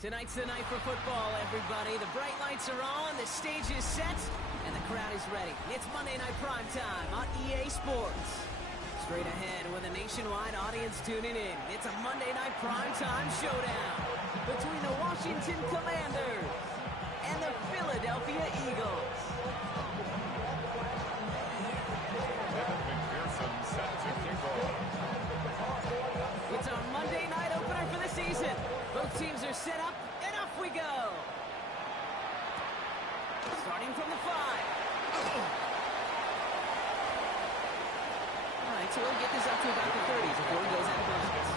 Tonight's the night for football, everybody. The bright lights are on, the stage is set, and the crowd is ready. It's Monday Night Primetime on EA Sports. Straight ahead with a nationwide audience tuning in. It's a Monday Night Primetime showdown between the Washington Commanders and the Philadelphia Eagles. It's our Monday night opener for the season. Both teams are set up, and off we go. Starting from the 5. All right, so we'll get this up to about the 30s before he goes out of bounds.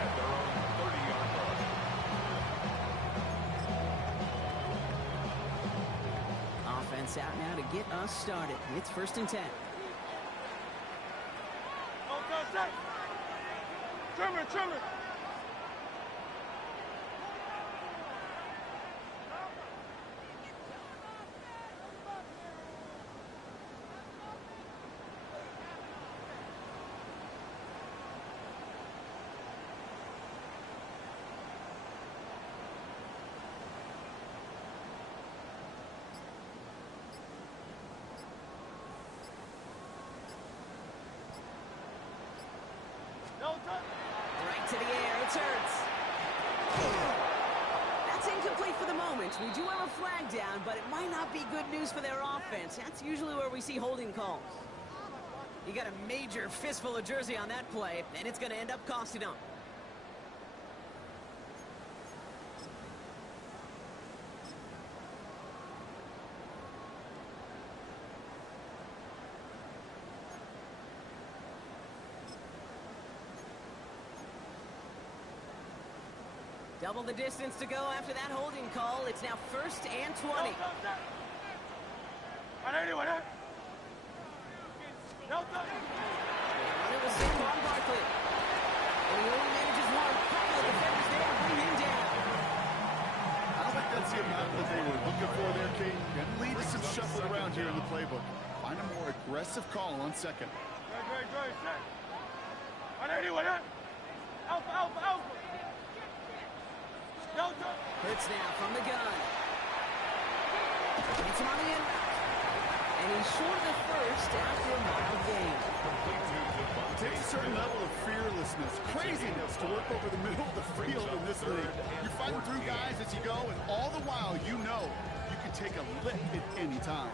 At their own 30-yard line. Offense out now to get us started. It's 1st and 10. Trimmer. Right to the air, it's Hurts. That's incomplete for the moment. We do have a flag down, but it might not be good news for their offense. That's usually where we see holding calls. You got a major fistful of jersey on that play, and it's going to end up costing them. Double the distance to go after that holding call. It's now 1st and 20. It was Saquon Barkley. And he only manages one. Couple of defenders there to bring him down. I think that's the amount that they were looking for there, King. And lead to some shuffling around here in the playbook. Find a more aggressive call on second. Alpha. Hurts now from the gun. It's him on the end. And he's short of the first after a mild gain. It takes a certain level of fearlessness, craziness to work over the middle of the field in this league. You're fighting through guys as you go, and all the while you know you can take a lick at any time.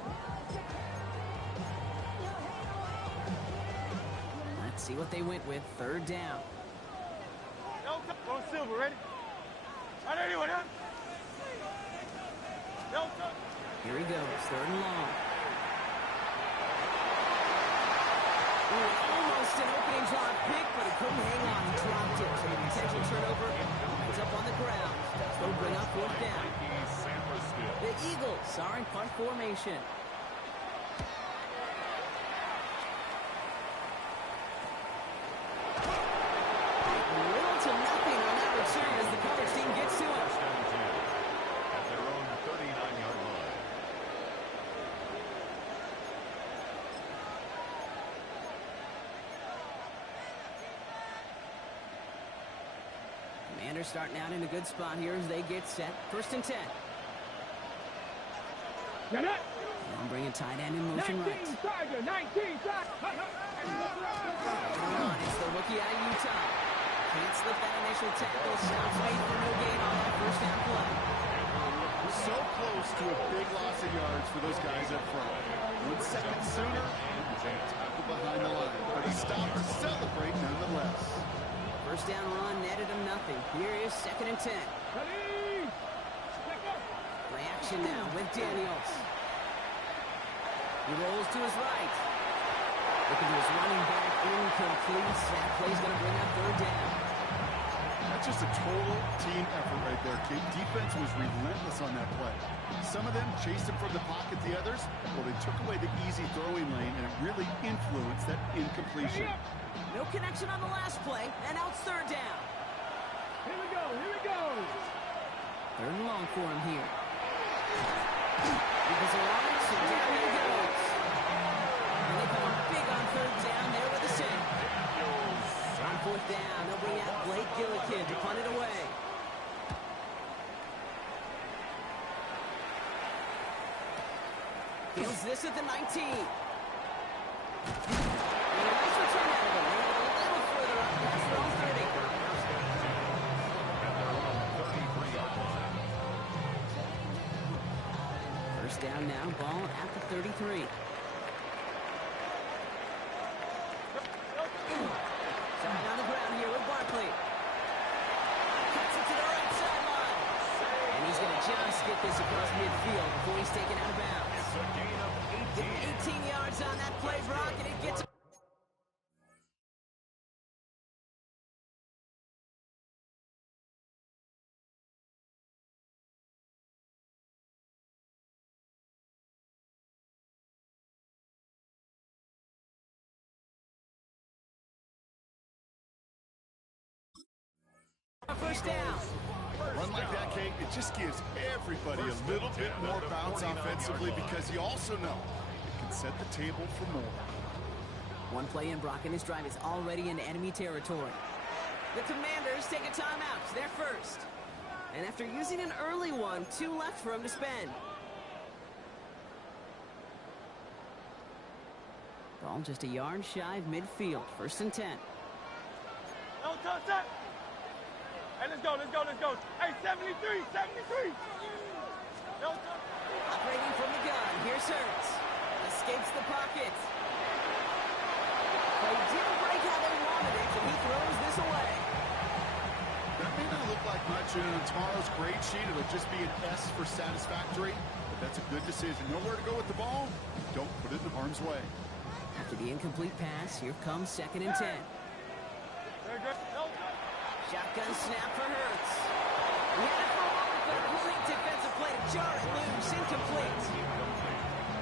Let's see what they went with. 3rd down. Go Silver, ready? Here he goes, 3rd and long. Ooh, almost an opening drop pick, but he couldn't hang on. He dropped it. Potential turnover. Ends up on the ground. They'll bring up 4th down. The Eagles are in punt formation. Little to nothing on that return as the coverage team gets to him. At their own 39-yard line. Commanders starting out in a good spot here as they get set. 1st and 10. I'm bringing tight end in motion right. 19 It's the rookie out of Utah. Can't slip that initial tackle. Stops made for no gain on that 1st down play. So close to a big loss of yards for those guys up front. 1 second sooner, tackle behind the line. But he stopped to celebrate nonetheless. 1st down run netted him nothing. Here is 2nd and 10. Play action now with Daniels. He rolls to his right. Looking to his running back, incomplete. That play's going to bring up 3rd down. That's just a total team effort right there, Kate. Defense was relentless on that play. Some of them chased him from the pocket. The others, well, they took away the easy throwing lane, and it really influenced that incompletion. No connection on the last play, and now it's 3rd down. Here we go. 3rd and long for him here. Because they're on it, so down he goes. And they come up big on 3rd down there with the send. On 4th down, they'll bring out Blake Gillikin to punt it away. Fields this at the 19. And a nice return out of him. They get a little further up past their own 30. At their own 33-yard line. First down now, ball at the 33. Side on the ground here with Barkley. Cuts it to the right sideline. And he's going to just get this across midfield before he's taken out of bounds. It's a gain of 18. 18 yards on that play, Brock, and it gets... First down. Run like that, Kate, it just gives everybody a little bit more bounce offensively because you also know it can set the table for more. One play in, Brock, and this drive is already in enemy territory. The Commanders take a timeout. They're first. And after using an early one, 2 left for him to spend. Ball just a yard shy of midfield. First and 10. No touch that. Hey, let's go, let's go, let's go. Hey, 73, 73. No touch. Operating from the gun. Here's Hurts. Escapes the pocket. They didn't break how they wanted it, and he throws this away. That may not look like much, and on tomorrow's grade sheet, it'll just be an S for satisfactory, but that's a good decision. Nowhere to go with the ball, don't put it in harm's way. After the incomplete pass, here comes second and 10. Very good. No touch. Shotgun snap for Hurts. He had it for a moment, but a great defensive play to jar it loose. Incomplete.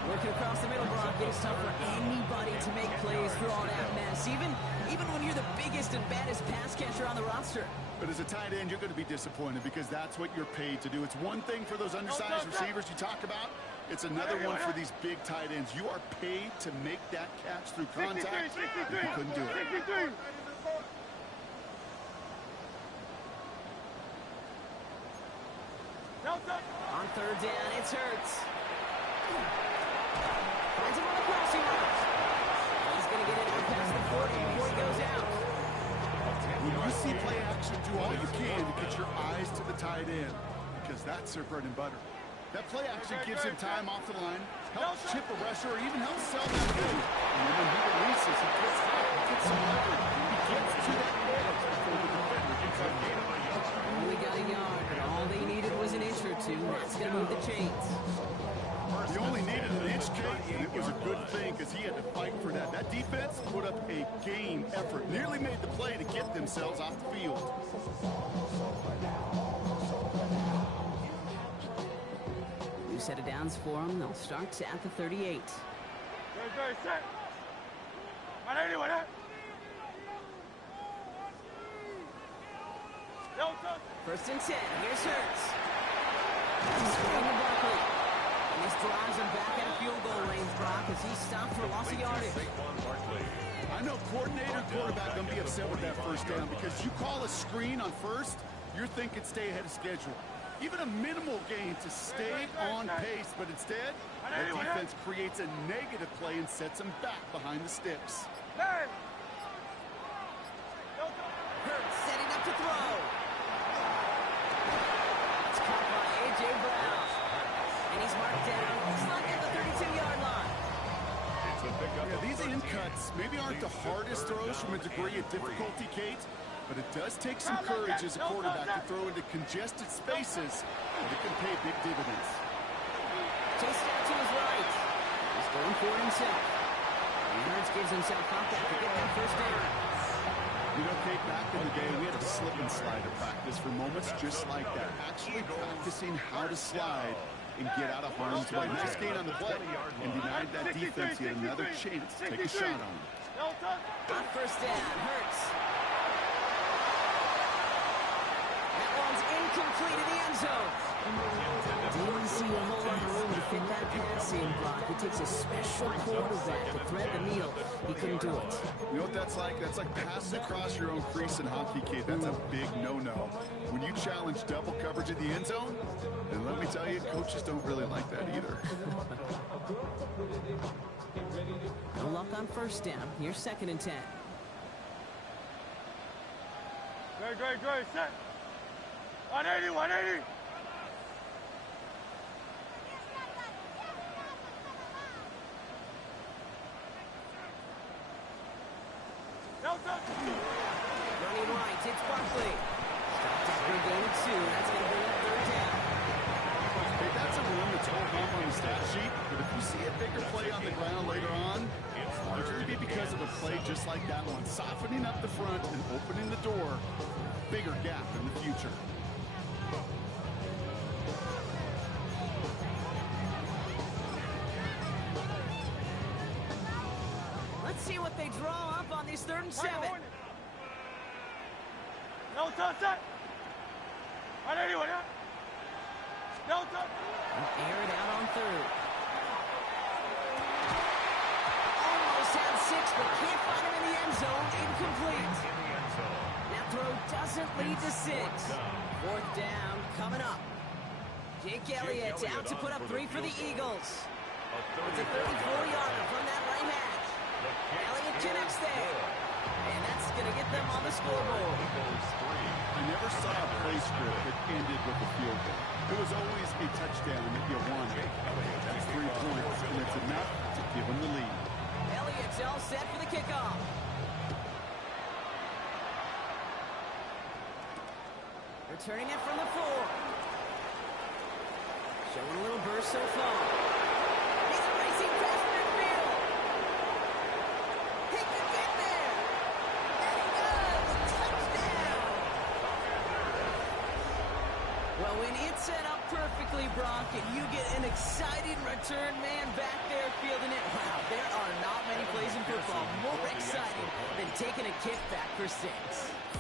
Working across the middle, Brock. It is tough for anybody to make plays through all that mess, even when you're the biggest and baddest pass catcher on the roster. But as a tight end, you're going to be disappointed because that's what you're paid to do. It's one thing for those undersized receivers you talk about. It's another one for these big tight ends. You are paid to make that catch through contact. 63, You couldn't do it. 63. No touch. On third down, it's Hurts. Finds him on the crossing route. He's going to get it out past the 40 before he goes out. When you see play action, do all you can to get your eyes to the tight end because that's their bread and butter. That play action gives him time off the line, helps chip a rusher, or even helps sell that move. And then when he releases, he gets out, he gets some leverage. He gets to that edge before the defender gets up. Only got a yard, but all they needed was an inch or two. That's going to move the chains. He only needed an inch, Kate, and it was a good thing because he had to fight for that. That defense put up a game effort, nearly made the play to get themselves off the field. New set of downs for them. They'll start at the 38. Very, very set. Right anyway, that. No touch. First and 10. Here's Hurts. Screen to Barkley. And this drives him back out of field goal range, Brock, as he stopped for loss of yardage. Saquon Barkley. I know coordinator, quarterback going to be upset with that first down because you call a screen on first, you're thinking stay ahead of schedule. Even a minimal gain to stay on pace, but instead, that defense creates a negative play and sets them back behind the sticks. Man. No touch. Hurts setting up to throw. It's caught by A.J. Brown. And he's marked down. Slug at the 32-yard line. It's a pickup. Yeah, these in cuts maybe aren't the hardest throws from a degree of difficulty, Kate, but it does take some courage as a quarterback to throw into congested spaces, and it can pay big dividends. Chased out to his right. He's going for it himself. And Hurts gives himself up after getting that first down. You know, Kate, back in the day, we had a slip and slide to practice for moments just like that. Actually practicing how to slide and get out of harm's way. Nice gain on the play and denied that defense yet another chance to take a shot on him. No touch. On first down, Hurts. That one's incomplete in the end zone. Didn't see a whole lot of room to fit that pass in, Brock. It takes a special quarterback to thread the needle. He couldn't do it. You know what that's like? That's like passing across your own crease in hockey, Kate. That's a big no-no. When you challenge double coverage in the end zone, then let me tell you, coaches don't really like that either. No luck on first down. Here's 2nd and 10. Great. Set. 180, 180. Running right, it's Barkley. Stopped after a gain of 2. That's going to bring up 3rd down. Hey, that's a run that's all home on the stat sheet, but if you see a bigger play on the ground later on, it's largely be because of a play just like that one, softening up the front and opening the door. Bigger gap in the future. Let's see what they draw up on these 3rd and 7. No touch that. 180, 180. No touch. Air it out on 3rd. Almost had 6, but can't find him in the end zone. Incomplete. That throw doesn't lead to 6. 4th down coming up. Jake Elliott out to put up 3 for the Eagles. It's a 34-yarder from that right hash. Elliott connects there. And that's going to get them on the scoreboard. I never saw a play script that ended with a field goal. It was always a touchdown that you wanted. That's 3 points, and it's enough to give them the lead. Elliott's all set for the kickoff. Returning it from the 4. Showing a little burst so far. He's racing past midfield. He can get there. And he does. Touchdown. Well, when it's set up perfectly, Brock, and you get an exciting return man back there fielding it, wow, there are not many plays in football more exciting than taking a kick back for 6.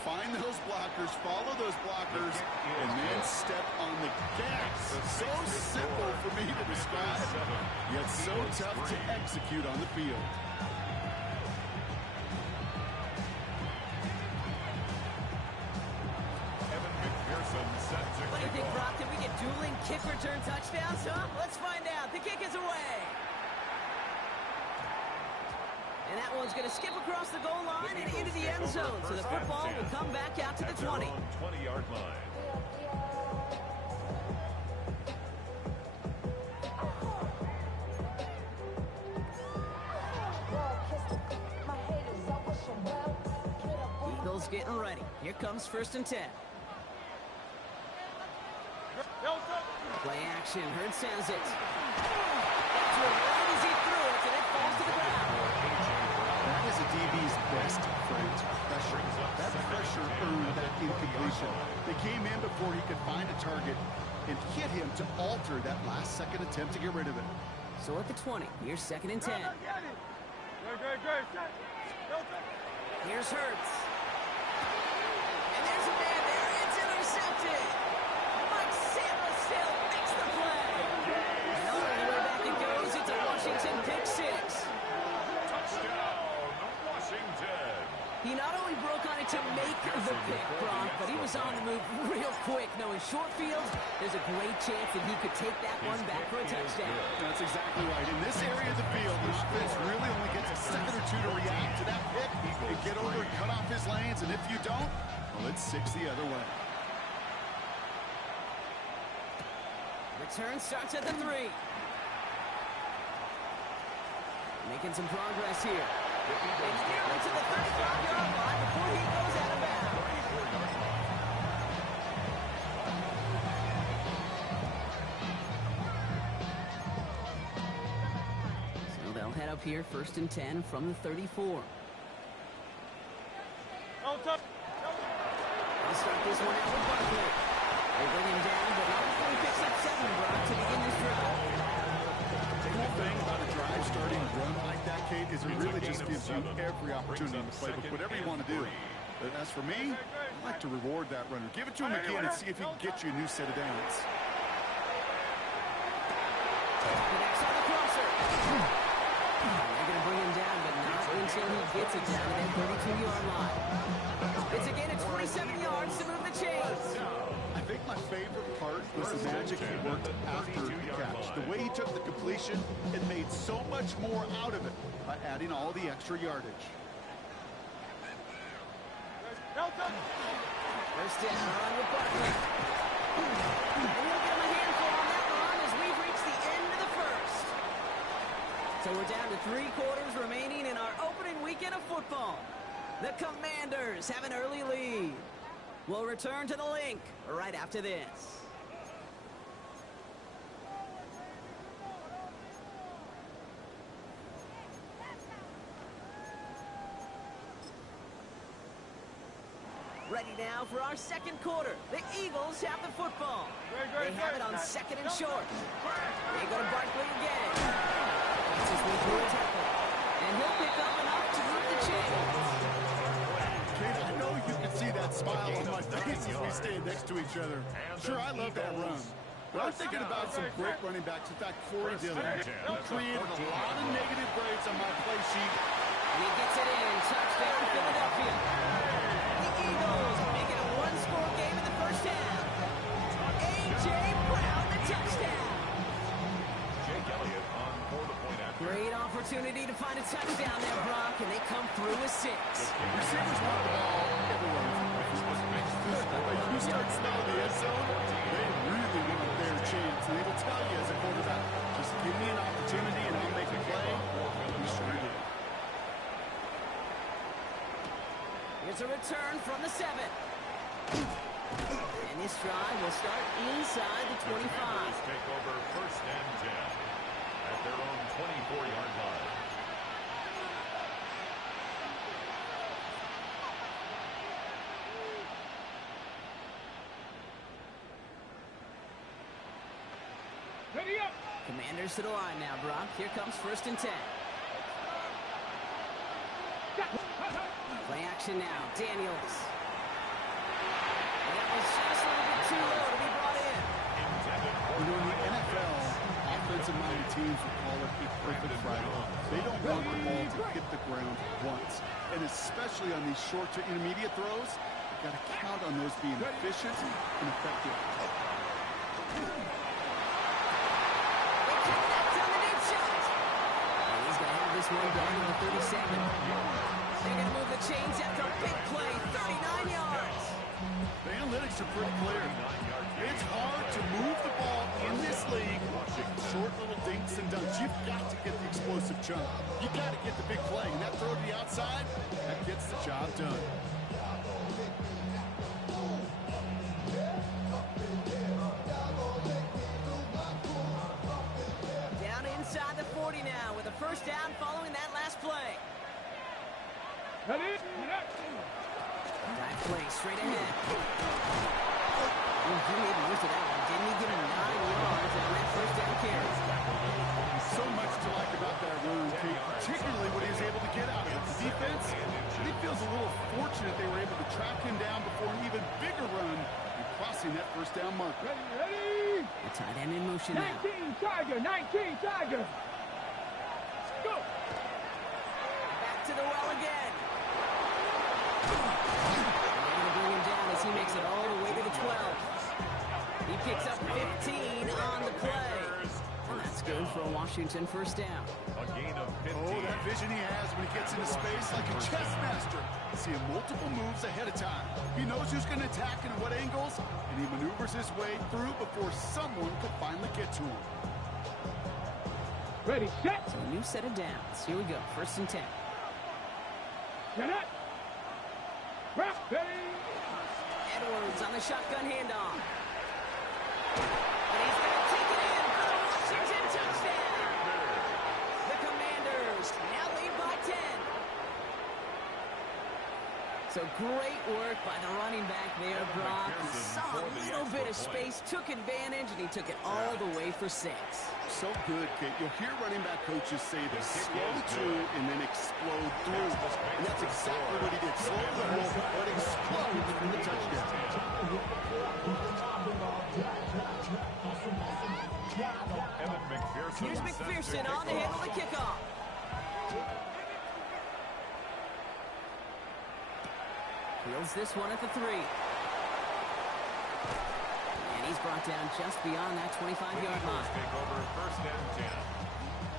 Find those blockers, follow those blockers, and then step on the gas. So simple for me to describe, yet so tough to execute on the field. What do you think, Brock? Can we get dueling kick return touchdowns, huh? Let's find out. The kick is away. And that one's going to skip across the goal line and into the end zone. So the football will come back out to the 20. 20-yard line. Eagles getting ready. Here comes 1st and 10. Play action. Hurd sends it. That's right as he threw it, and it falls to the ground. That is a DB's best friend, pressure. That pressure earned that incompletion. They came in before he could find a target and hit him to alter that last-second attempt to get rid of it. So at the 20, here's 2nd and 10. Here's Hurts. And there's a man there. It's intercepted. Mike Samuel makes the play. And all the way back it goes. It's a Washington pick 6. Touchdown, Washington. He not only broke on it to make the pick, Brock, but he was on the move real quick. Knowing short field, there's a great chance that he could take that one back for a touchdown. That's exactly right. In this area of the field, the defense really only gets a second or 2 to react to that pick and get over and cut off his lanes. And if you don't, well, it's 6 the other way. Return starts at the 3. Making some progress here. It's nearly to the 35-yard line before he goes out of bounds. So they'll head up here 1st and 10 from the 34. They'll start this one out with Barkley. They bring him down, but not before he picks up 7, Brock, to begin this drive. The cool thing about a drive starting run like that, Kate, is it really just gives you every opportunity to play with whatever you want to do. But as for me, I like to reward that runner. Give it to him again and see if he can get you a new set of downs. Connects on the crosser. They're going to bring him down, but not until he gets it down to that 32-yard line. It's a gain of 27 yards to move the chains. I think my favorite part was the magic he worked after the catch. The way he took the completion and made so much more out of it by adding all the extra yardage. First down, run with Barkley. And he'll get him a handful on that run as we've reached the end of the first. So we're down to 3 quarters remaining in our opening weekend of football. The Commanders have an early lead. We'll return to the link right after this. Ready now for our second quarter. The Eagles have the football. They have it on second and short. They go to Barkley again. It's his way through a tackle. And he'll pick up enough to move the chains. Kate, I know you can see that smile on my face as we stand next to each other. Sure, I love that run. But I'm thinking about some great running backs. In fact, Corey Dillon. He created a lot of negative grades on my play sheet. And he gets it in. Touchdown, Philadelphia. The Eagles make it a 1-score game in the first half. A.J. Brown, the touchdown. Jake Elliott on for the point after. Great opportunity to find a touchdown there, Brock, and they come through with 6. Receivers want the ball everywhere. But you start smelling the end zone, they really want their chance. And they will tell you as a quarterback, just give me an opportunity and I'll make a play. We sure do. Here's a return from the 7. And this drive will start inside the 25. Take over first and 10 at their own 24-yard line. Ready up. Commanders to the line now, Brock. Here comes first and 10. Play action now. Daniels. And that was just a little bit too low to be brought in. You know, in the NFL, offensive-minded teams would call it a perfect Friday. They don't want the ball to hit the ground once. And especially on these short to intermediate throws, you've got to count on those being efficient and effective. This one down to the 37. They're going to move the chains after a big play, 39 yards. The analytics are pretty clear. It's hard to move the ball in this league. Short little dinks and dunks. You've got to get the explosive chunk. You've got to get the big play. And that throw to the outside, that gets the job done. Down inside the 40 now with a first down following that last play. Ready? Dive play straight ahead. He made most of that one, didn't he? Give him 9 yards on that first down carry. So much to like about that run, Kate, particularly what he was able to get out of it. The defense, he feels a little fortunate they were able to track him down before an even bigger run and crossing that first down mark. Ready, ready. The tight end in motion now. 19 Tiger, 19 Tiger. Go. Back to the well again. They're going to bring him down as he makes it all the way to the 12. He picks up 15 on the play. And that's good for a Washington first down. A gain of 15. Oh, that vision he has when he gets into space like a chess master. Seeing multiple moves ahead of time. He knows who's going to attack and at what angles, and he maneuvers his way through before someone could finally get to him. Ready, set. So a new set of downs. Here we go. First and 10. Get it. Ready. Edwards on the shotgun handoff. And he's going to take it in for the Washington touchdown. The Commanders now lead by 10. So great work by the running back there, Brock. He saw a little bit of space, took advantage, and he took it all the way for 6. So good, Kate. You'll hear running back coaches say this: slow to and then explode through. And that's exactly what he did. Slow the hole, but explode for the touchdown. Evan McPherson. Here's McPherson on to handle the kickoff. Fields this one at the 3. And he's brought down just beyond that 25-yard line. Take over first and 10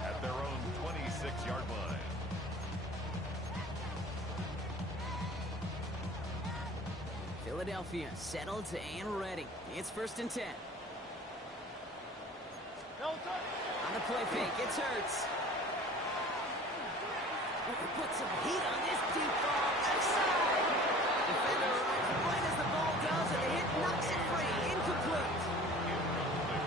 at their own 26-yard line. Philadelphia settled and ready. It's first and 10. No touch. On the play fake, it's Hurts. Put some heat on this deep ball. Left side. Defender arrives right as the ball does, and the hit knocks it free. Incomplete.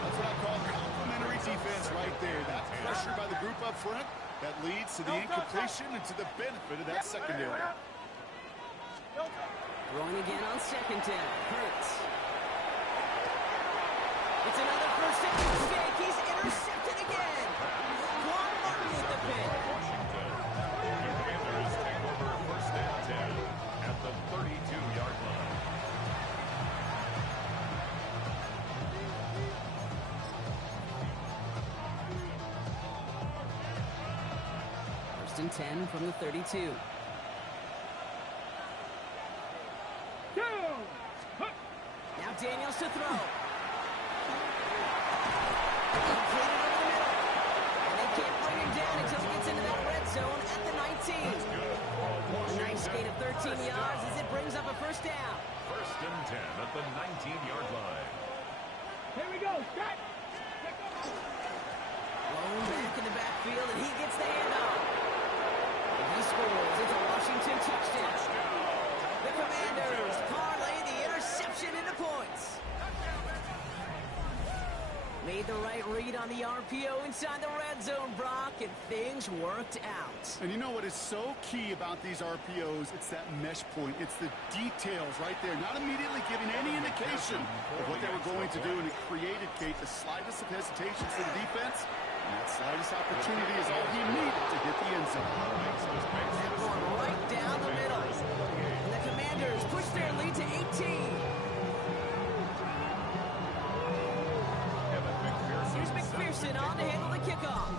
That's what I call complimentary defense right there. That pressure by the group up front, that leads to the incompletion and to the benefit of that secondary. Throwing again on second down. Hurts. It's another first down mistake. He's intercepted again. Quan Martin with the pick. Washington. The Commanders take over first and 10 at the 32-yard line. First and 10 from the 32. Now Daniels to throw. Completed over the middle. And they can't bring him down until he gets into that red zone at the 19. A nice gain of 13 yards as it brings up a first down. First and 10 at the 19-yard line. Here we go. Start. Blown back in the backfield, and he gets the handoff. And he scores. It's a Washington touchdown. The Commanders parlay the interception into points. Made the right read on the RPO inside the red zone, Brock, and things worked out. And you know what is so key about these RPOs? It's that mesh point. It's the details right there. Not immediately giving any indication of what they were going to do, and it created, Kate, the slightest of hesitations for the defense. And that slightest opportunity is all he needed to hit the end zone. Going right down the middle. And the Commanders push their lead to 18. Here's McPherson on to handle the kickoff.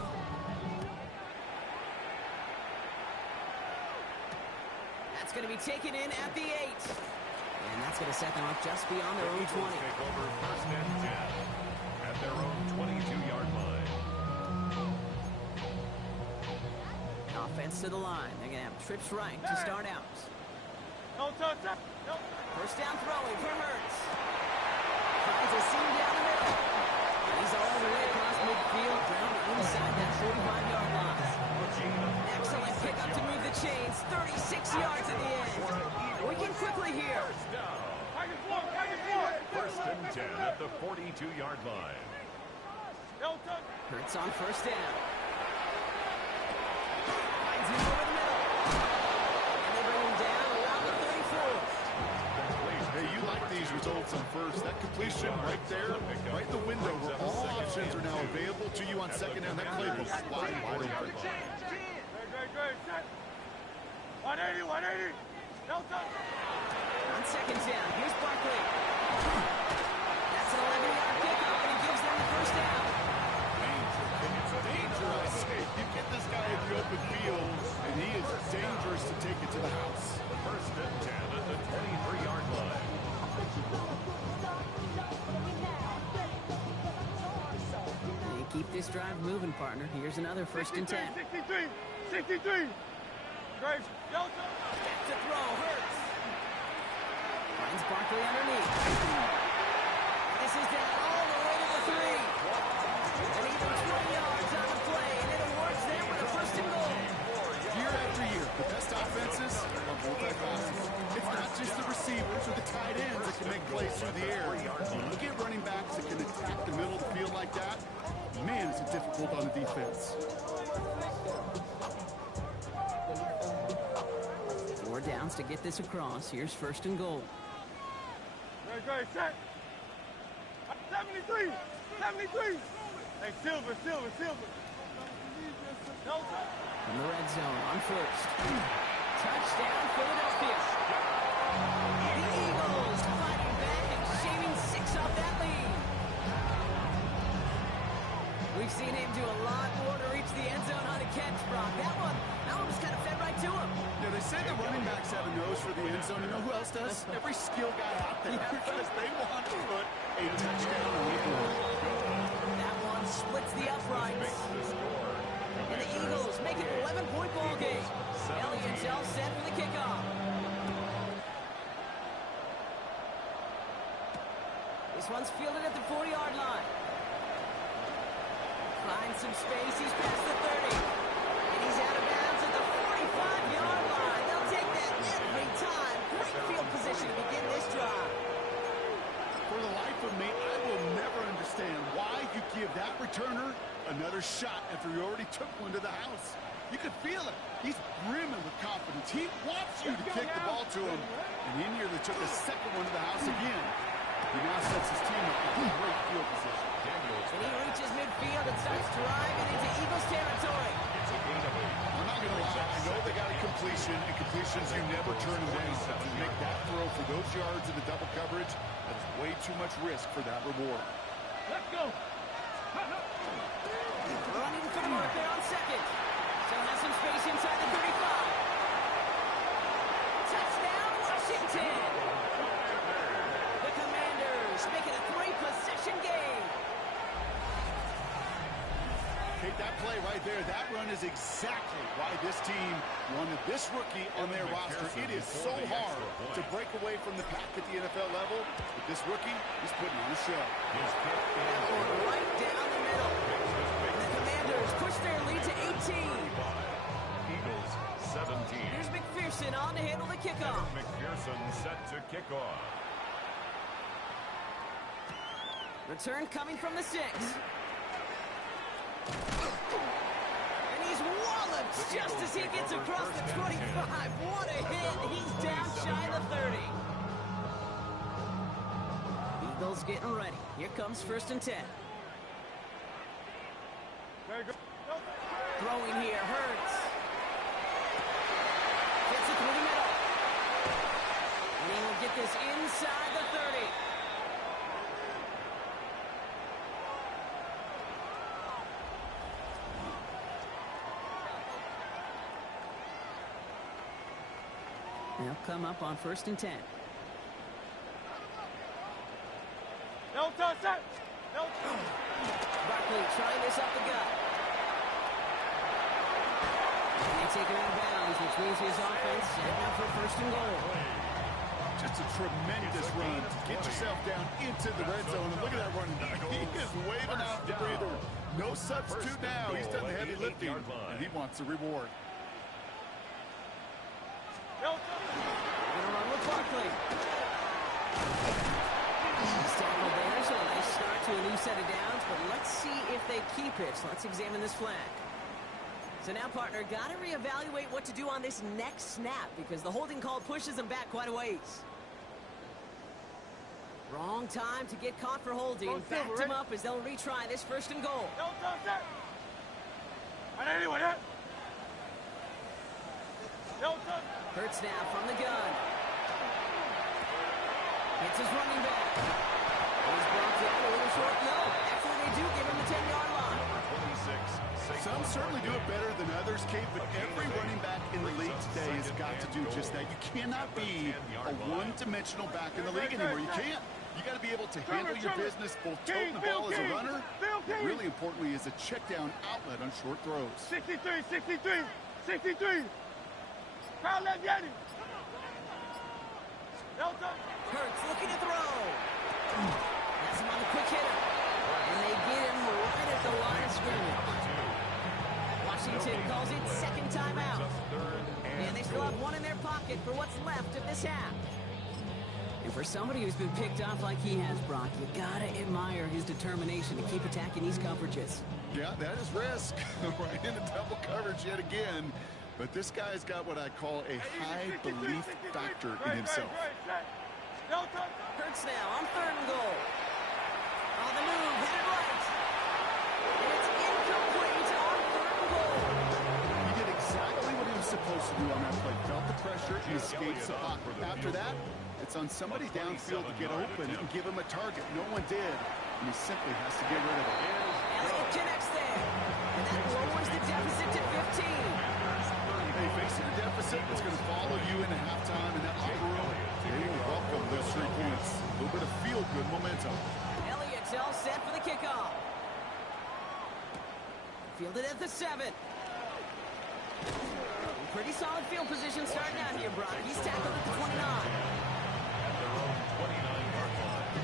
That's going to be taken in at the 8. And that's going to set them up just beyond their own 20. Take over first and 10 at their own 22-yard line. Offense to the line. They're going to have trips right to start out. No touch. No. First down throwing for Hurts. Finds a seam down the middle. And he's all the way across midfield, down inside that 45-yard line. Excellent pickup to move the chains. 36 yards at the end. We can quickly here. First and 10 at the 42-yard line. No touch. Hurts on first down. Finds him over the middle. And they bring him down around the 34. Hey, you like these results on first. That completion right there, right in the window where all options are now available to you on second down. That playbook is wide open. Great. Set. 180. No touch. On second down, here's Barkley. That's an 11-yard pickup, and he gives them the first down. It's dangerous. You get this guy in the open field, and he is dangerous to take it to the house. First and 10 at the 23-yard line. They keep this drive moving, partner. Here's another first and 10. 63. Great. No touch. Back to throw, Hurts. Finds Barkley underneath. This is down all the way to the 3. And even 20 yards on the play, and it awards them with a first and goal. Year after year, the best offenses are multi-faceted. It's not just the receivers or the tight ends that can make plays through the air. When you get running backs that can attack the middle of the field like that, man, is it difficult on the defense. 4 downs to get this across. Here's first and goal. Great. Set. 73. Hey, Silver. No touch. From the red zone on first. Touchdown, Philadelphia. The Eagles fighting back and shaving 6 off that lead. We We've seen him do a lot more to reach the end zone on a catch, Brock. That one was kind of fed right to him. Yeah, they say the running backs have a nose for the end zone. You know who else does? Every skill guy out there. Because they want to put a touchdown on the board. That one splits the uprights. And the Eagles make it an 11-point ball game. Elliott's all set for the kickoff. This one's fielded at the 40-yard line. Finds some space. He's past the 30. And he's out of bounds at the 45-yard line. They'll take that every time. Great field position to begin this drive. For the life of me, I will never understand why you give that returner another shot after he already took one to the house. You could feel it. He's brimming with confidence. He wants you to kick the ball to him. And he nearly took a second one to the house again. He now sets his team up in great field position. And he reaches midfield and starts driving into Eagles territory. I'm not going to lie. I know they got a completion, and completions you never turn them down. But to make that throw for those yards in the double coverage, that is way too much risk for that reward. Let's go. Running for the marker on second. So has some space inside the 35. Touchdown, Washington. The Commanders make it a 3-possession game. Take that play right there. That run is exactly why this team wanted this rookie on their roster. It is so hard to break away from the pack at the NFL level, but this rookie is putting on a show. Right down the middle. The Commanders push their lead to 18. Eagles 17. Here's McPherson on to handle the kickoff. McPherson set to kick off. Return coming from the 6. And he's walloped just as he gets across the 25. What a hit. He's down shy of the 30. Eagles getting ready. Here comes 1st and 10. Very good. Throwing here, Hurts. Gets it through the middle. And he will get this inside the 30. They'll come up on 1st and 10. No touch that. No touch. Barkley trying this up the gut. And they take it out of bounds, which means his offense setting up for 1st and goal. Just a tremendous run to get yourself down into the red zone. And look at that running back. He is waving out the breather. No substitute now. He's done the heavy lifting, and he wants a reward. No touch. Gonna run with Barkley. He's tackled there, so a nice start to a new set of downs, but let's see if they keep it. So let's examine this flag. So now, partner, got to reevaluate what to do on this next snap because the holding call pushes them back quite a ways. Wrong time to get caught for holding. Backed him up as they'll retry this 1st and goal. No touch that. And anyway, that. No touch. Hurts now from the gun. It's his running back. He's brought down a little short. No, actually they do give him the 10-yard line. Some certainly do it better than others, Kate, but every running back in the league today has got to do just that. You cannot be a one-dimensional back in the league anymore. You can't. You got to be able to handle your business, both toting the ball as a runner, but really importantly as a check-down outlet on short throws. 63, 63, 63. Crowd left Yeti. No touch. Hurts looking to throw. That's him on the quick hitter. And they get him right at the line of scrimmage. Washington calls it 2nd timeout. And they still have one in their pocket for what's left of this half. And for somebody who's been picked off like he has, Brock, you gotta admire his determination to keep attacking these coverages. Yeah, that is risk. Right into double coverage yet again. But this guy's got what I call a high belief factor in himself. No touch. Hurts now on 3rd and goal. On the move, headed right. And it's incomplete on 3rd and goal. He did exactly what he was supposed to do on that play. Felt the pressure and escaped the pocket. After that, it's on somebody downfield to get open and give him a target. No one did, and he simply has to get rid of it. It connects there. And that lowers the deficit to 15. Hey, facing a deficit, it's going to follow you into halftime in that locker room. They will welcome those 3 points. A little bit of feel-good momentum. Elliott's all set for the kickoff. Fielded at the 7. Pretty solid field position starting out here, Brock. He's tackled at the 29. At their own 29-yard line.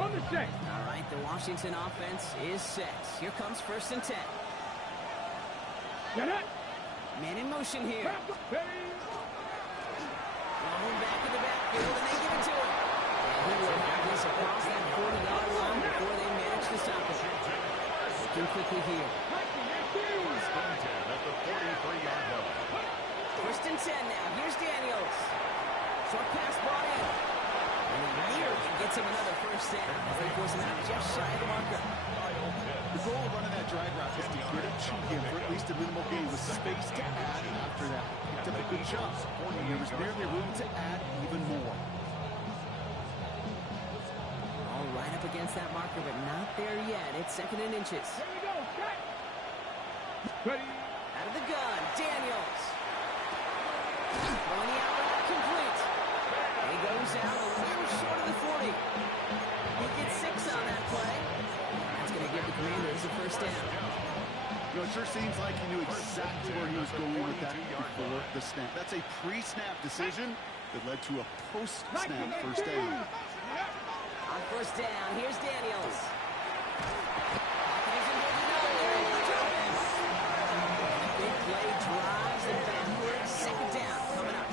On the check. All right, the Washington offense is set. Here comes 1st and 10. Get it. Man in motion here. Ready. Thrown back in the backfield, and they give it to him. And he will have this across that 40-yard line before they manage to stop it. Looking quickly here. Springton at the 43-yard line. 1st and 10 now. Here's Daniels. Short pass brought in. And he nearly gets him another 1st down. As they force him out just shy of the marker. The goal of running that drag route is to get a chunk in for at least a minimal gain with space to add after that. Picked up a good chunk, and there was barely room to add even more. All right up against that marker, but not there yet. It's 2nd and inches. Here we go. Check. Ready. Out of the gun, Daniels. Throwing the out route complete. He goes out a little short of the 40. He gets 6 on that play. That's going to give the Commanders a 1st down. You know, it sure seems like he knew exactly where he was going with that before the snap. That's a pre-snap decision that led to a post-snap 1st down. On 1st down, here's Daniels. Big play drives and backwards. 2nd down coming up.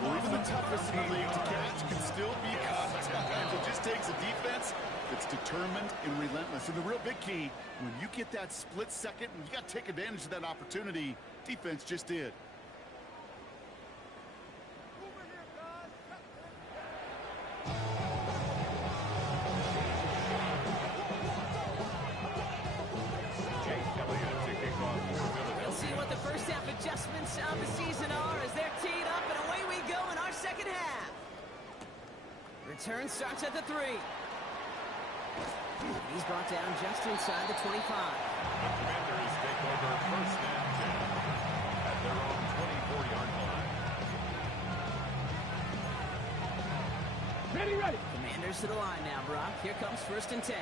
Well, even the toughest in the league to catch can still be caught at times. It just takes a defense that's determined and relentless. And the real big key, when you get that split second, and you got to take advantage of that opportunity, defense just did. We'll see what the 1st half adjustments of the season are as they're teed up, and away we go in our 2nd half. Return starts at the 3. He's brought down just inside the 25. The Commanders take over 1st and 10 at their own 24-yard line. Ready, ready. Commanders to the line now, Brock. Here comes 1st and 10.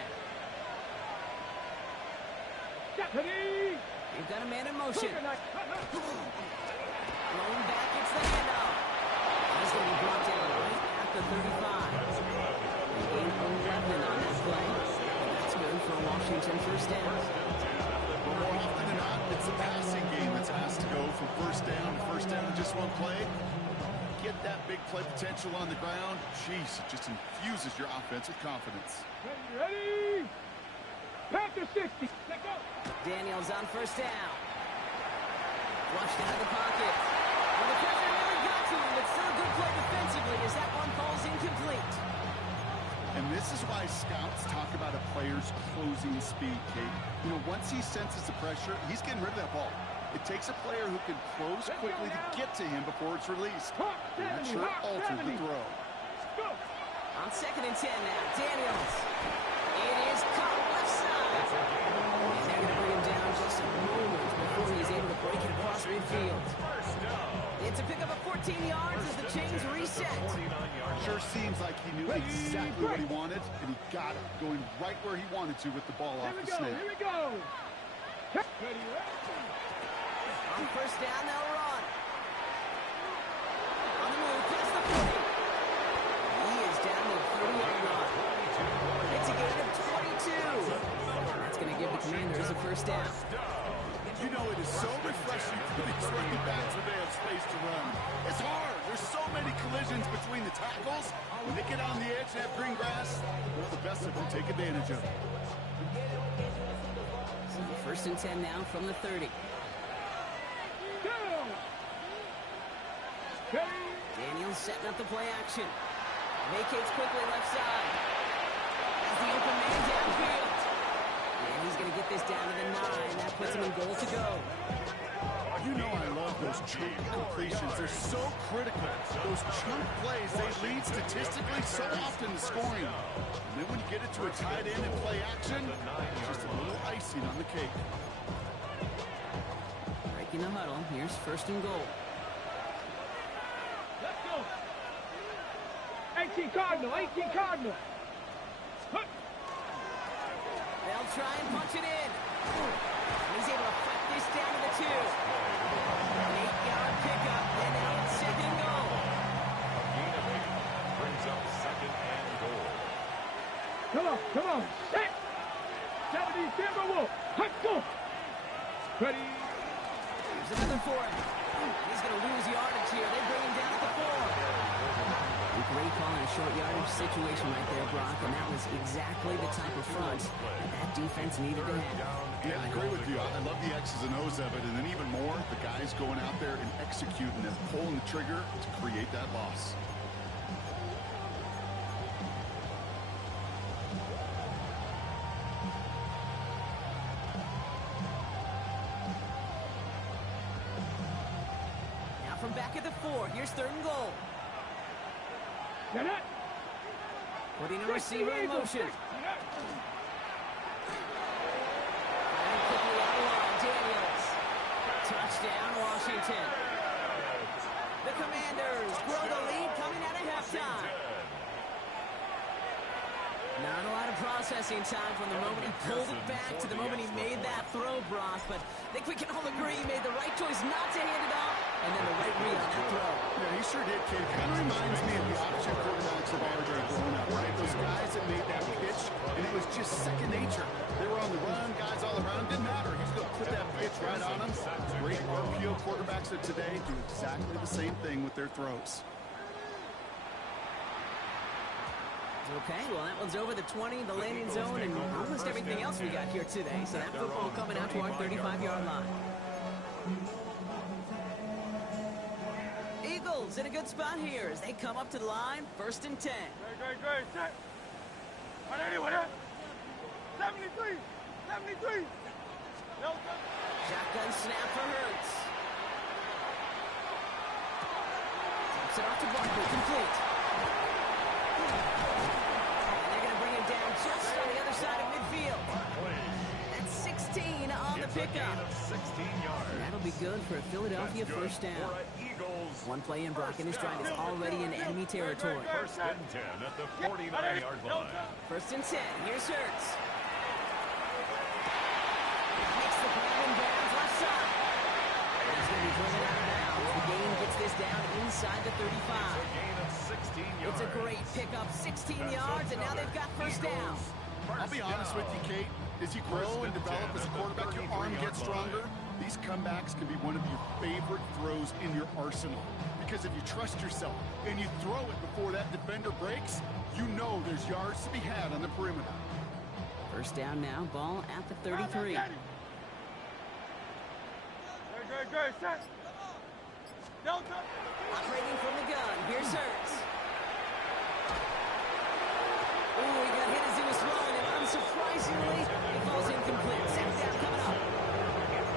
Ready. They've got a man in motion. Thrown back, it's the handoff. He's going to be brought down right at the 35. They gain 11 on that play. That's good for a Washington 1st down. But more often than not, it's the passing game that's asked to go from 1st down to 1st down in just one play. Get that big play potential on the ground. Jeez, it just infuses your offense with confidence. Ready. Panther 60. Let go. Daniels on 1st down. Flushed out of the pocket. Well, the pressure never got to him, but still a good play defensively as that one falls incomplete. And this is why scouts talk about a player's closing speed, Kate. You know, once he senses the pressure, he's getting rid of that ball. It takes a player who can close quickly to get to him before it's released. And that sure altered the throw. Go. On 2nd and 10 now, Daniels. It is caught left side. And they're going to bring him down just a moment before he's able to break it across midfield. It's a pickup of 14 yards as the chains reset. Sure seems like he knew exactly what he wanted, and he got it, going right where he wanted to with the ball off the snap. Here we go. Ready, ready. On 1st down, they'll run. On the move, past the 40. He is down to the 30-yard line. It's a gain of 22. That's going to give the Commanders a 1st down. You know, it is so refreshing for these running backs when they have space to run. It's hard. There's so many collisions between the tackles. When they get on the edge and have green grass, well, the best of them take advantage of it. So 1st and 10 now from the 30. Go. Ready. Daniels setting up the play action. Vacates quickly left side. Has the open man downfield. And he's going to get this down to the 9. That puts him in goal to go. You know I love those chunk completions. They're so critical. Those chunk plays, they lead statistically so often to scoring. And then when you get it to a tight end and play action. Just a little icing on the cake. Breaking the huddle. Here's first and goal. Let's go. 18 Cardinal, 18 Cardinal. They'll try and punch it in. And he's able to fight this down to the 2. An 8-yard pickup, and now it's second and goal. A gain of 8 brings up second and goal. Come on. Set. 70 Timberwolves. Let's go. Ready. Here's another for him. He's going to lose yardage here. They bring him down at the 4. Great call in a short yardage situation right there, Brock, and that was exactly the type of front that defense needed to have. Yeah, I agree with you. I love the X's and O's of it, and then even more, the guys going out there and executing and pulling the trigger to create that loss. Now from back at the 4, here's third and goal. Putting a receiver in motion. And quickly out of line, Daniels. Touchdown, Washington. The Commanders grow the lead coming out of halftime. Not a lot of processing time from the moment he pulled it back to the moment he made that throw, Brock, but I think we can all agree he made the right choice not to hand it off, and then the right read on that throw. Yeah, he sure did, kid. Kind of reminds me of the option quarterbacks of our day growing up, right? Those guys that made that pitch, and it was just second nature. They were on the run, guys all around. Didn't matter. He's going to put that pitch right on them. Great RPO quarterbacks of today do exactly the same thing with their throws. Okay, well, that one's over the 20, the landing zone, and almost everything else we got here today. So that football coming out to our 35-yard line. Eagles in a good spot here as they come up to the line, first and 10. Great. Set. Right anyway, 73. No, Shotgun snap for Hurts. Taps it off to Barkley, complete. Down just on the other side of midfield. That's 16 on the pickup. 16 yards. That'll be good for a Philadelphia first down. One play in, Brock, and his drive is already in enemy territory. First and 10 at the 49-yard line. First and 10. Here's Hurts. Makes the grab and bounds left side. He's going to be driven out of bounds. The gain gets this down inside the 35. It's a great pickup, 16 yards, and now they've got first down. I'll be honest with you, Kate. As you grow and develop as a quarterback, your arm gets stronger. These comebacks can be one of your favorite throws in your arsenal. Because if you trust yourself and you throw it before that defender breaks, you know there's yards to be had on the perimeter. First down now, ball at the 33. Great. Set. Delta. Operating from the gun, here's Hurts. Ooh, he got hit as he was throwing it. Unsurprisingly, he falls incomplete. Second down coming up.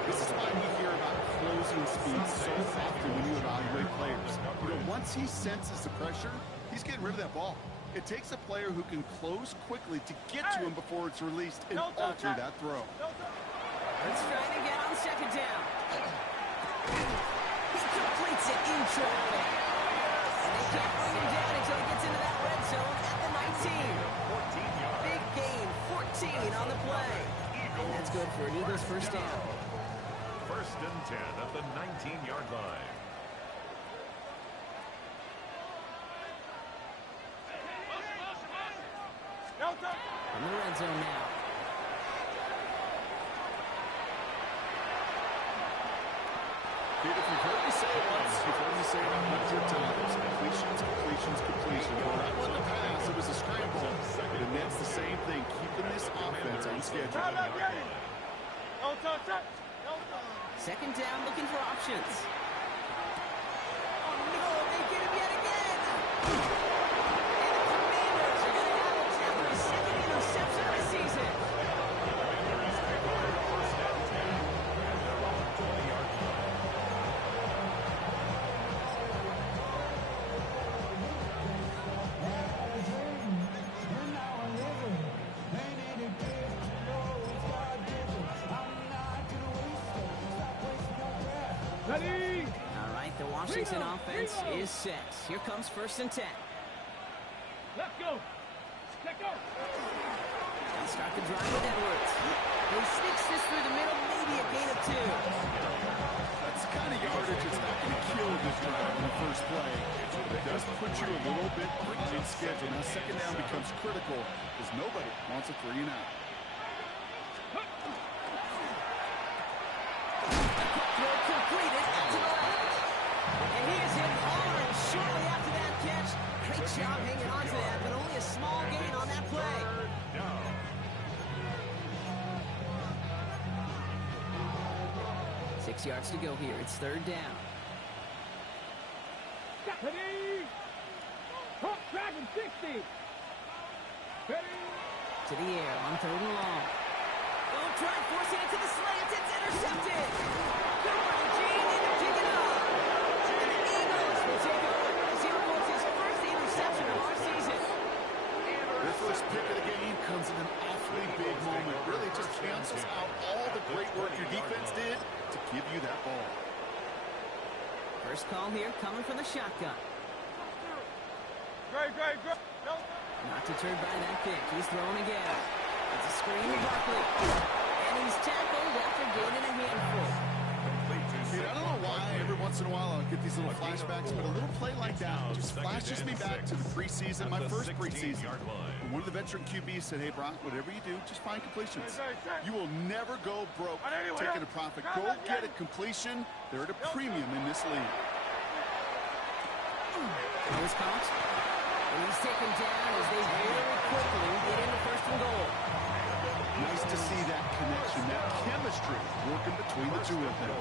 This is why we hear about closing speed so often when you evaluate players. You know, once he senses the pressure, he's getting rid of that ball. It takes a player who can close quickly to get to him before it's released and alter that throw. Hurts trying again on second down. He completes it in traffic. And they can't bring him down until he gets into that red zone at the 19. Big gain, 14 on the play. And that's good for an Eagles first down. First and 10 at the 19-yard line. From the red zone now. Dude, if you've heard me say it once, you've heard me say it 100 times. Completions. Well, that wasn't a pass, it was a scramble. And that's the same thing, keeping this offense on schedule. Second down, looking for options. Oh no, they get him yet again! And the Commanders are going to have it after his second interception of the season. Ready? All right, the Washington offense is set. Here comes 1st and 10. Let's go. Let's go. They'll start the drive with Edwards. He sneaks this through the middle, maybe a gain of 2. That's the kind of yardage that's not going to kill this drive in the first play. But it does put you a little bit behind schedule. Now, 2nd down becomes critical because nobody wants a 3 and out. Throw completed out to the left. And he is hit hard shortly after that catch. Great job hanging on to that, but only a small gain on that play. 6 yards to go here. It's 3rd down. Ready? Hawk Dragon 60. Ready? To the air on 3rd and long. Oh, try forcing it to the slant. It's intercepted. Cooper and Gene in to pick it up. And the Eagles will take over as he reports his first interception of our season. Their first pick of the game comes in an awfully big moment. Really just cancels out all the great work your defense did to give you that ball. First call here coming from the shotgun. Great. No. Not deterred by that pick. He's thrown again. It's a screen to Barkley. And he's tackled after gaining a handful. Dude, I don't know why every once in a while I'll get these little flashbacks, but a little play like that just flashes me back to the preseason, my first preseason. And one of the veteran QBs said, hey, Brock, whatever you do, just find completions. You will never go broke taking a profit. Go get a completion. They're at a premium in this league. Here's Cox. And he's taken down as they very quickly get into 1st and goal. Nice to see that connection, that chemistry working between the two of them.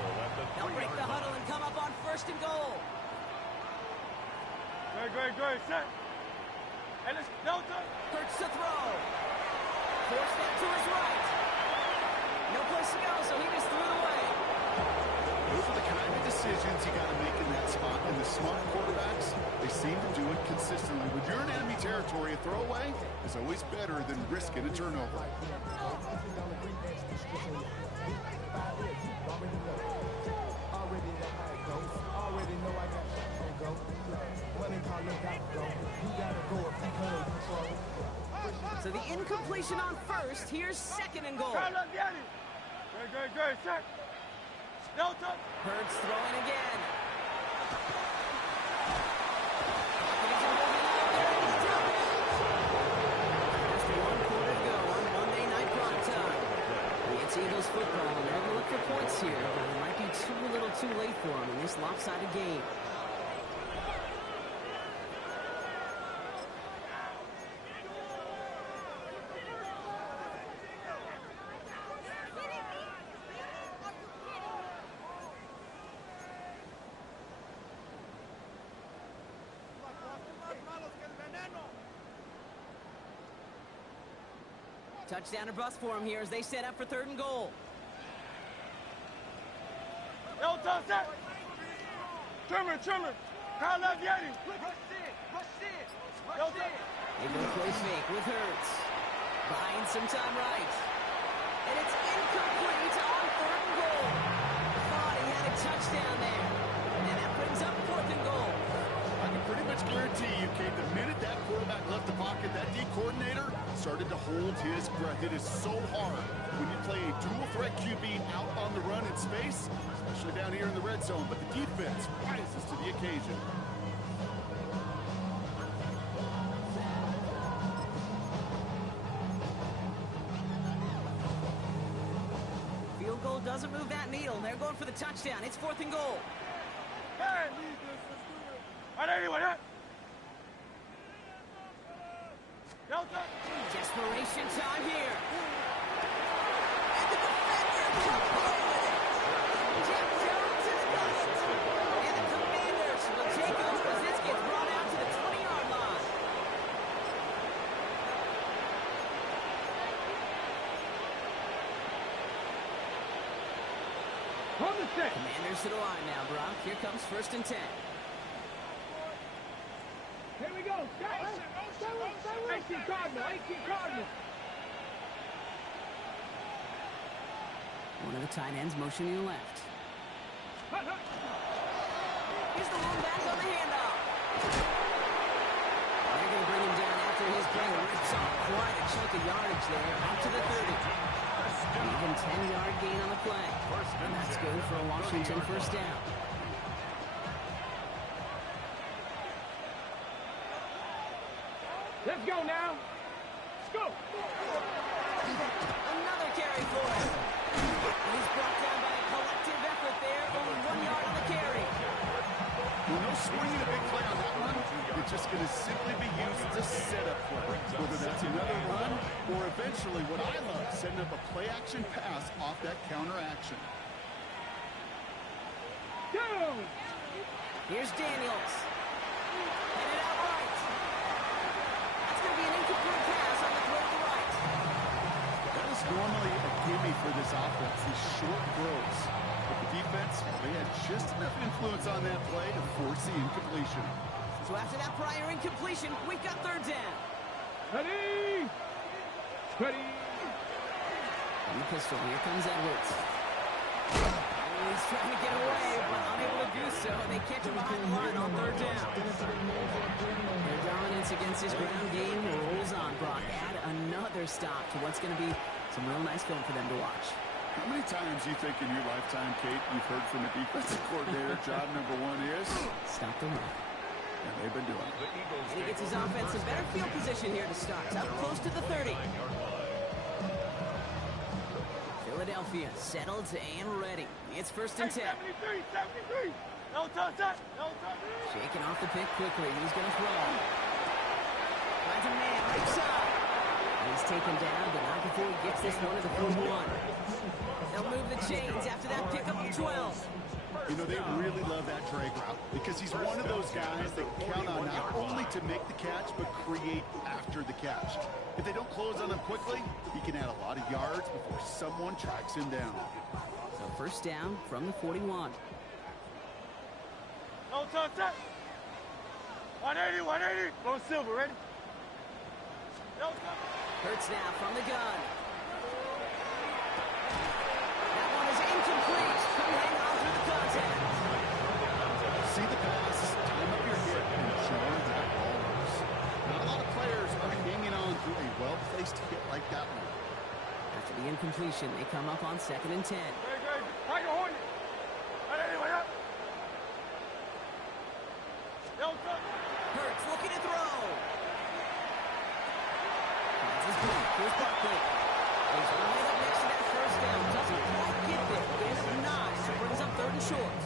They'll break the huddle and come up on 1st and goal. Great. Set. And it's Delta. Hurts to throw. Forced that to his right. No place to go, so he just threw it away. Those are the kind of decisions you got to make in that spot. And the smart quarterbacks, they seem to do it consistently. When you're in enemy territory, a throwaway is always better than risking a turnover. So the incompletion on 1st. Here's 2nd and goal. Great. Set. Delta. Hurts throwing again. Just 1 quarter to go on Monday Night Primetime. It's Eagles football. They're going to look for points here, but it might be a little too late for them in this lopsided game. Touchdown or bust for him here as they set up for 3rd and goal. Delta set. Trimmer. Kyle left Yeti. Rush in. Delta. They go play fake with Hurts. Buying some time right. And it's incomplete on 3rd and goal. Thought he had a touchdown there. And that brings up 4th and goal. I can pretty much guarantee you, Kate, the minute that quarterback left the pocket, that D coordinator started to hold his breath. It is so hard when you play a dual-threat QB out on the run in space, especially down here in the red zone. But the defense rises to the occasion. Field goal doesn't move that needle. They're going for the touchdown. It's 4th and goal. Hey. All right, anyway. Delta. Desperation time here. And the defender comes away with it. Jeff Jones is got it. And the Commanders will take over as this gets brought out to the 20-yard line. Hold the stick. Commanders to the line now, Brock. Here comes 1st and 10. Here we go. 18 Cardinal. One of the tight ends motioning left. Here's the one back on the handoff. They're going to bring him down after his play rips off quite a chunk of yardage there, up to the 30. Even 10-yard gain on the play. And that's good for a Washington first down. Let's go now. Let's go. Another carry for him. And he's brought down by a collective effort there. Only 1 yard on the carry. Well, no swinging a big play on that one. It's just going to simply be used as a setup play. Whether that's another run or eventually what I love, setting up a play-action pass off that counter-action. Go. Here's Daniels. Headed out right. That's going to be an incomplete pass on the throw to the right. That was normally a gimme for this offense, these short throws. But the defense, they had just enough influence on that play to force the incompletion. So after that prior incompletion, we've got third down. Ready. Ready. And the pistol, here comes Edwards. He's trying to get away, but unable to do so. They catch him behind the line on third down. Their dominance against his ground game rolls on, Brock. Add another stop to what's going to be some real nice film for them to watch. How many times do you think in your lifetime, Kate, you've heard from a defensive coordinator, job number one is? Stop the run. And they've been doing it. And he gets his offense in better field position here to start. Up close to the 30. Philadelphia settled and ready. It's first and 10. 73, 73. No touch that. No touch. Shaking off the pick quickly. He's going to throw. Finds a man right side. He's taken down, but not before he gets this one to the 41. They'll move the chains after that pickup of 12. You know, they really love that drag route because he's one of those guys that count on not only to make the catch, but create after the catch. If they don't close on him quickly, he can add a lot of yards before someone tracks him down. So first down from the 41. No touch that. 180, 180. Go silver, ready? No touch. Hurts now from the gun. That one is incomplete. Couldn't hang on through the contact. See the pass, time up your hip, and jar that ball loose. Not a lot of players are hanging on to a well-placed hit like that one. After the incompletion, they come up on 2nd and 10. Great, great. Tiger Hornet. 180, way up. No touch. Hurts looking to throw. That's his block. Here's Barkley. He's right up next to that first down. Doesn't quite get there. Gain of 9. That brings up 3rd and short.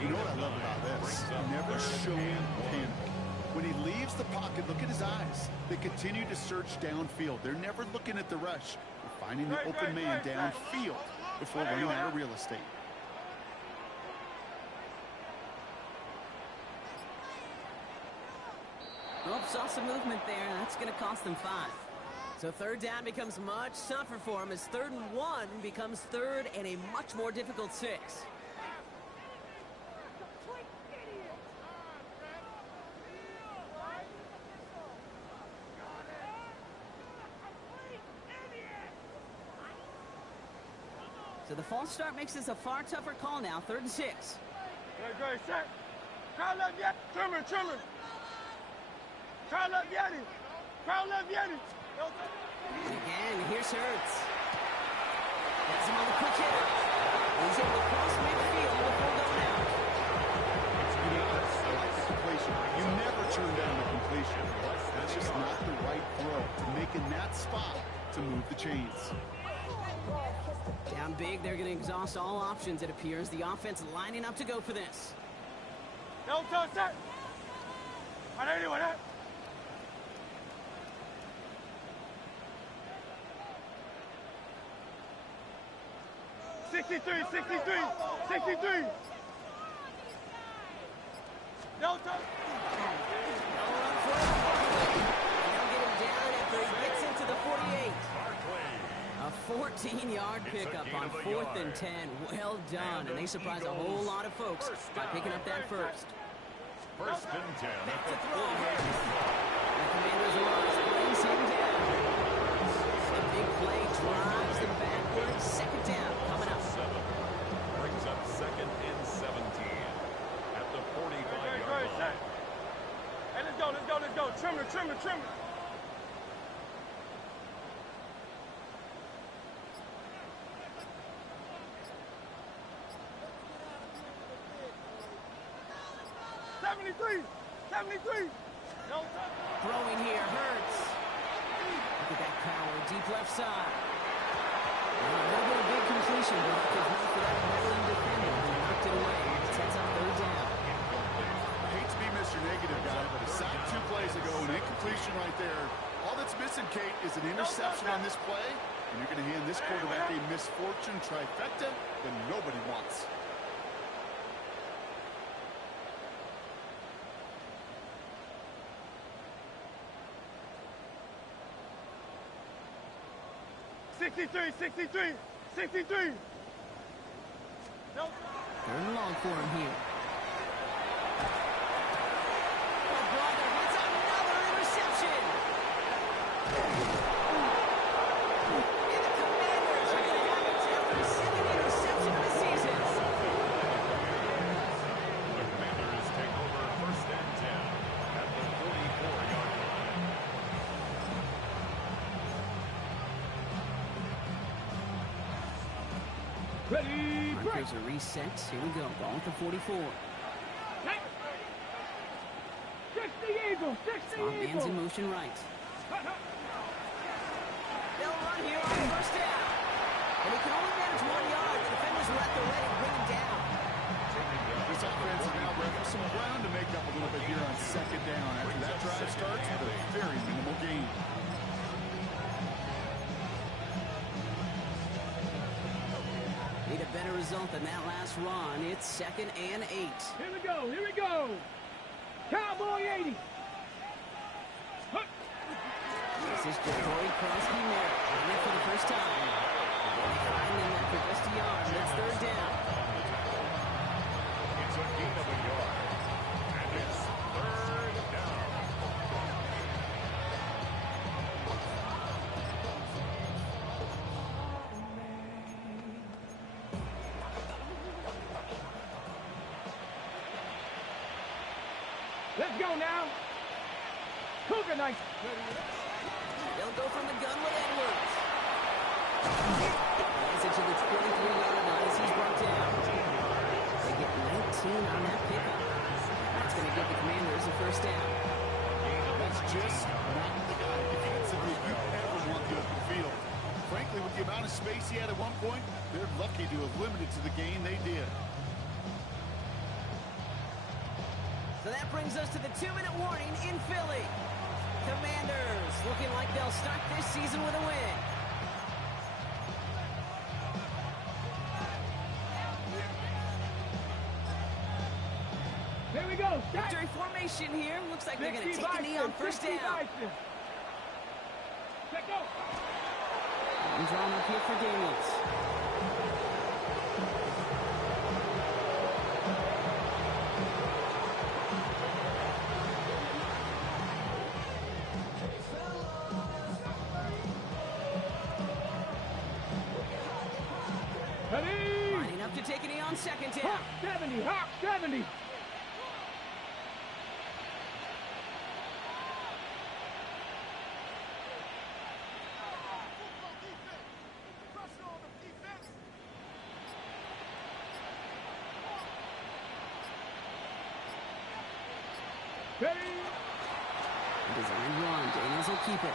You know what I love about this? Never showing panic. When he leaves the pocket, look at his eyes. They continue to search downfield. They're never looking at the rush. They're finding the open man downfield before running out of real estate. Nope, saw some movement there. That's going to cost them 5. So third down becomes much tougher for him as 3rd and 1 becomes 3rd and a much more difficult 6. So the false start makes this a far tougher call now. 3rd and 6. Great, great, set. Crowd left Yeti. Trimmer, trimmer. Crowd left Yeti. Crowd left Yeti. No touch. And again, here's Hurts. Gets him on the quick hitter. He's able to cross midfield before going out. I like the completion. You never turn down the completion. That's just not the right throw. Making that spot to move the chains. Down big, they're going to exhaust all options, it appears. The offense lining up to go for this. No touch that. 180, way up. Sixty-three, 63. No touch. No run for it. They'll get him down after he gets into the 48. A 14-yard pickup on 4th and 10. Well done, and they surprise a whole lot of folks by picking up that first. First and 10 Back at to the throw. 48. The Commanders' rush brings him down. A big play drives them backwards. 2nd down coming up. 7 brings up 2nd trim it, trim it. Throwing here hurts. Look at that power, deep left side. Well, a little bit of big completion, but if not for that veteran defender who knocked it away, it sets up third down. I hate to be Mr. Negative guy, but a sack 2 plays ago, an incompletion right there. All that's missing, Kate, is an interception on this play, and you're going to hand this quarterback a misfortune trifecta that nobody wants. $63. No. Third and long for him here. Oh, brother, it's another interception. And the Commanders are going to have it down for the second interception of the season. The Commanders take over first and 10 at the 44-yard line. Ready, break. Markers are reset. Here we go. Ball at the 44. 60 Eagles, 60 Top man's in Eagles. motion right. They'll run here on first down. And he can only manage 1 yard. The defenders were at the ready to bring him down. This offense is now breaking some ground to make up a little bit here on second down. After that drive starts with a very minimal gain. Need a better result than that last run. It's 2nd and 8. Here we go. Cowboy 80. This is Jacory Crosby-Merritt running it for the first time. They find them after just a yard. It's third down. It's a gain of a yard. And it's third down. Let's go now. Cougar night. They'll go from the gun with Edwards. Gets it to the 23-yard line as he's brought down. They get 19 on that pickup. That's going to give the Commanders a first down. That's just not the guy defensively you ever want the open field. Frankly, with the amount of space he had at one point, they're lucky to have limited to the gain they did. So that brings us to the 2-minute warning in Philly. Commanders looking like they'll start this season with a win. Here we go. Victory formation here. Looks like they're going to take a knee on first down. Check go. And drawn up here for Daniels. Ready. Lining up to take a knee on second down. Hawk 70. Hawk 70. Ready. Design run. Daniels will keep it.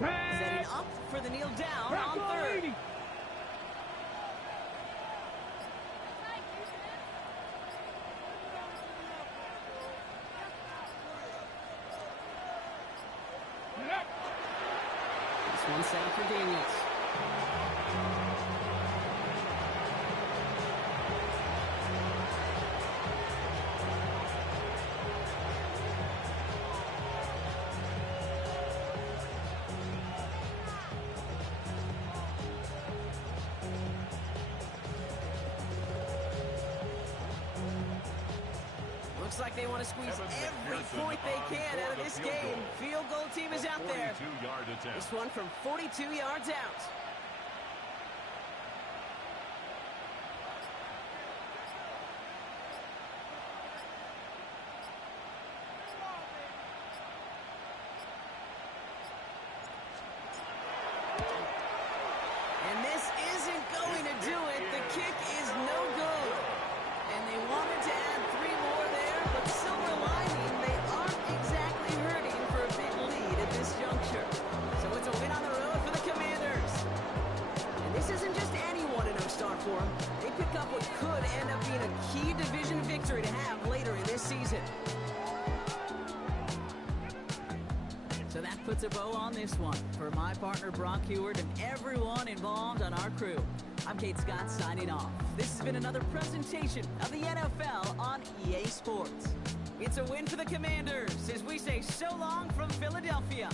Setting up for the kneel down on third. 80. This one's set up for Daniels. Looks like they want to squeeze every point they can out of this game. Field goal team is out there. 42-yard attempt. This one from 42 yards out. And this isn't going to do it. The kick is no good. And they wanted to add 3 more there, but silver lining, they aren't exactly hurting for a big lead at this juncture. So it's a win on the road for the Commanders. And this isn't just anyone in no start for them. They pick up what could end up being a key division victory to have later in this season. So that puts a bow on this one. For my partner Brock Heward and everyone involved on our crew, I'm Kate Scott signing off. This has been another presentation of the NFL on EA Sports. It's a win for the Commanders as we say so long from Philadelphia.